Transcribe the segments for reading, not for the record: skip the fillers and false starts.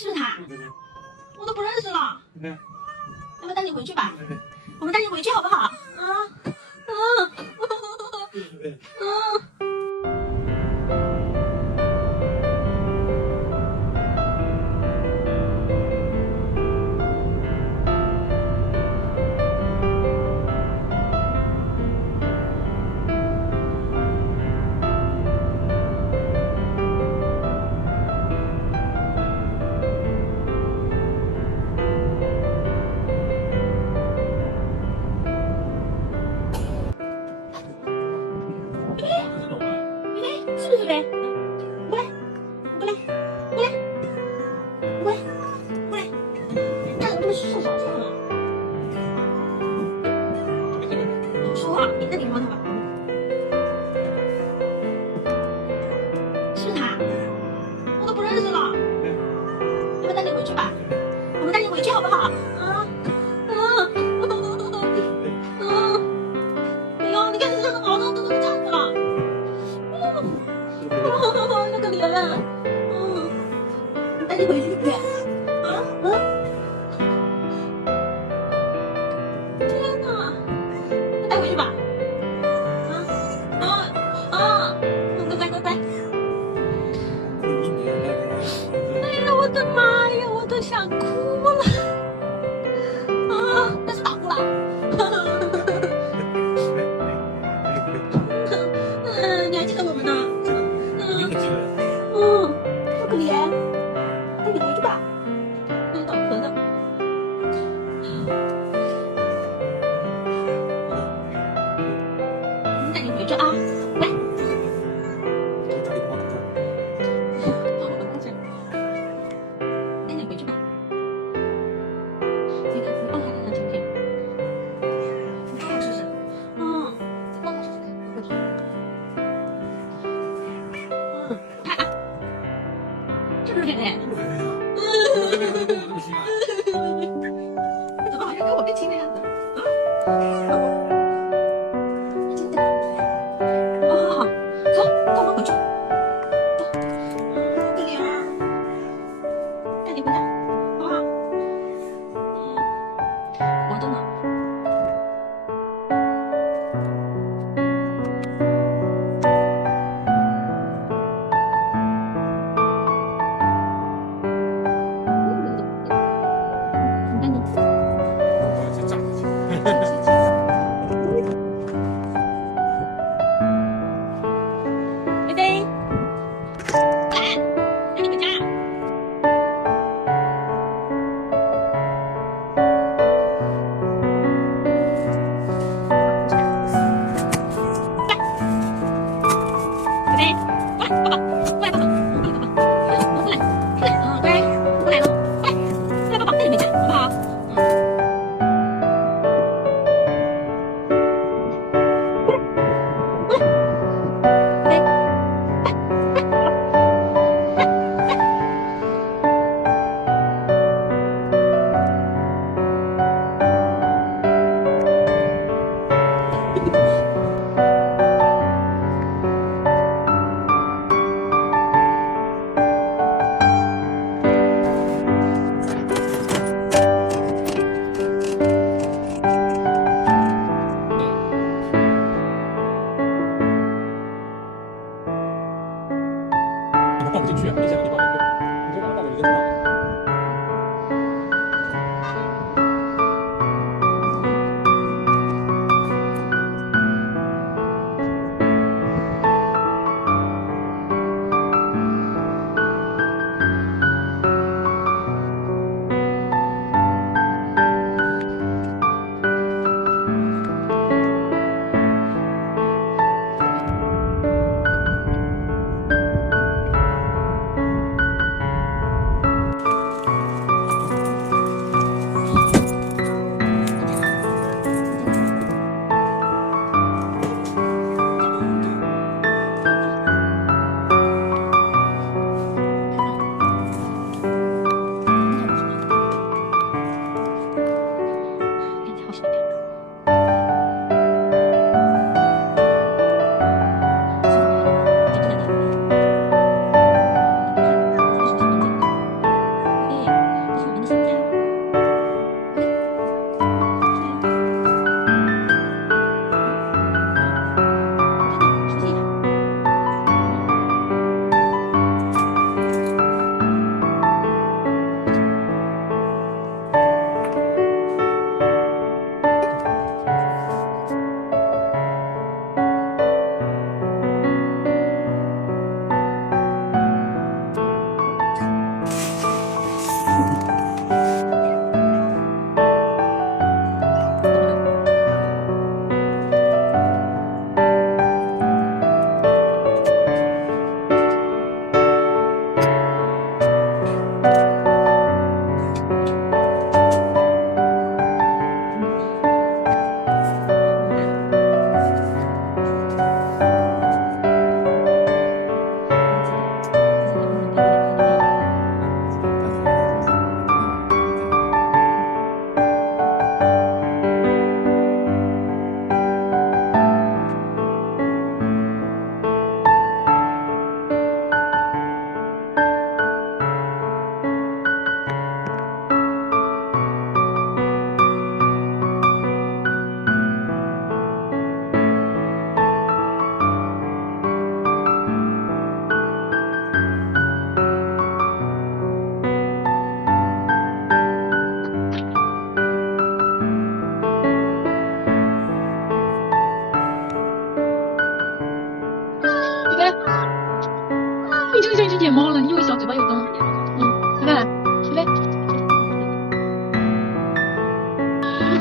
是他，我都不认识了。你看，要不带你回去吧？我们带你回去好不好？啊是不是呗？过来，过来，过来，过来，过来，看我这么瘦小胖啊！说话，你那你摸他吧。是他，我都不认识了。要不带你回去吧？我们带你回去好不好？哎呦，你看你这个毛都这样子了。那个脸，带你回去去不去？天哪，带回去吧。乖乖乖。哎呀，我的妈呀，我都想哭了。但是打不了。你还记得我们呢？好可怜，带你回去吧。那你倒壳的。我们带你回去啊，来。带你回去吧。你抱他看看行不行？你抱他试试。再抱他试试看，有问题。看啊，是不是甜甜？怎么好像跟我更亲的样子？真的。好，走，跟我们回去。可怜儿，带你回家，好不好？活着呢。你看呢？菲菲，过来，带你回家。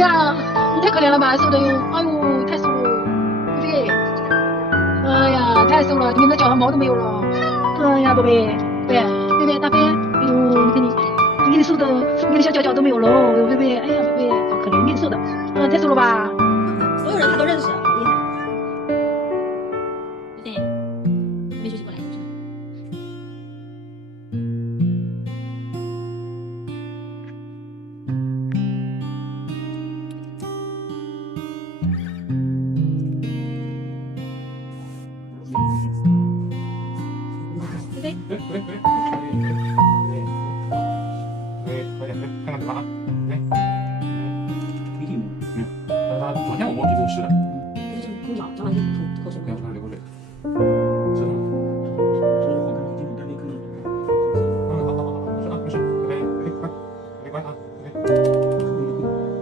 呀，你太可怜了吧，瘦的哟，哎呦，太瘦了，对不对？哎呀，太瘦了，你的脚上毛都没有了。哎呀，宝贝，贝贝，大飞，哎呦，你看你，你给你瘦的，你的小脚脚都没有了，哦，贝贝，哎呀，宝贝，好可怜，你给你瘦的，太瘦了吧？所有人他都认识，好厉害。对不对？没休息过来是吧？对不对？快点，看看嘴巴啊！不一定，他昨天我摸鼻子是的，就是空调，早晚就吐口水。不要让流口水，是的。好，没事啊，没事，别乖啊，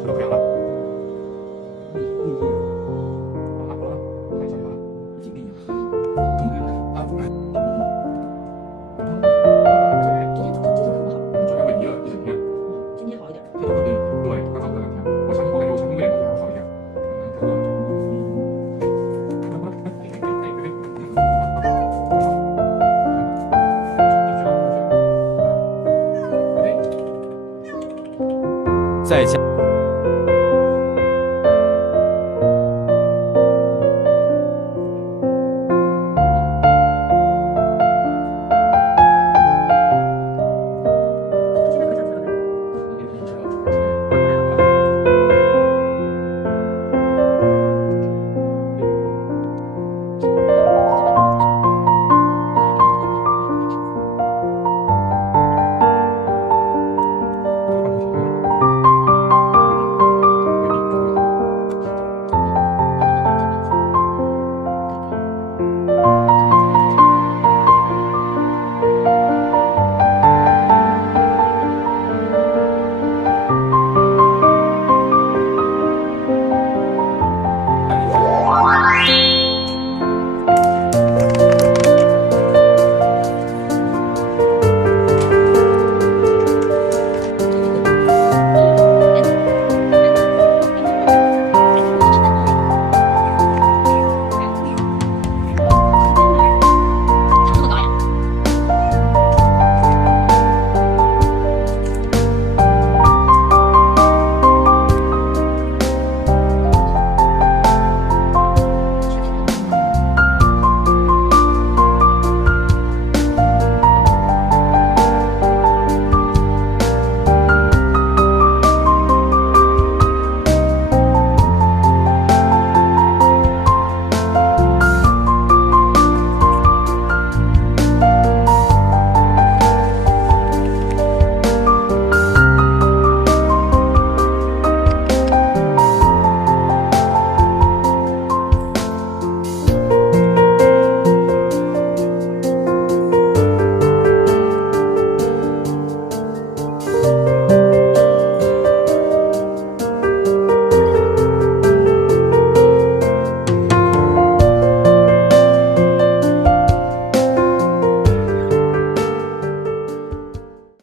舌头不痒了，好了，看一下吧，昨天问题了一整天，今天好一点。对，刚好过2天，我相信我感觉我强迫症还好一点，在家。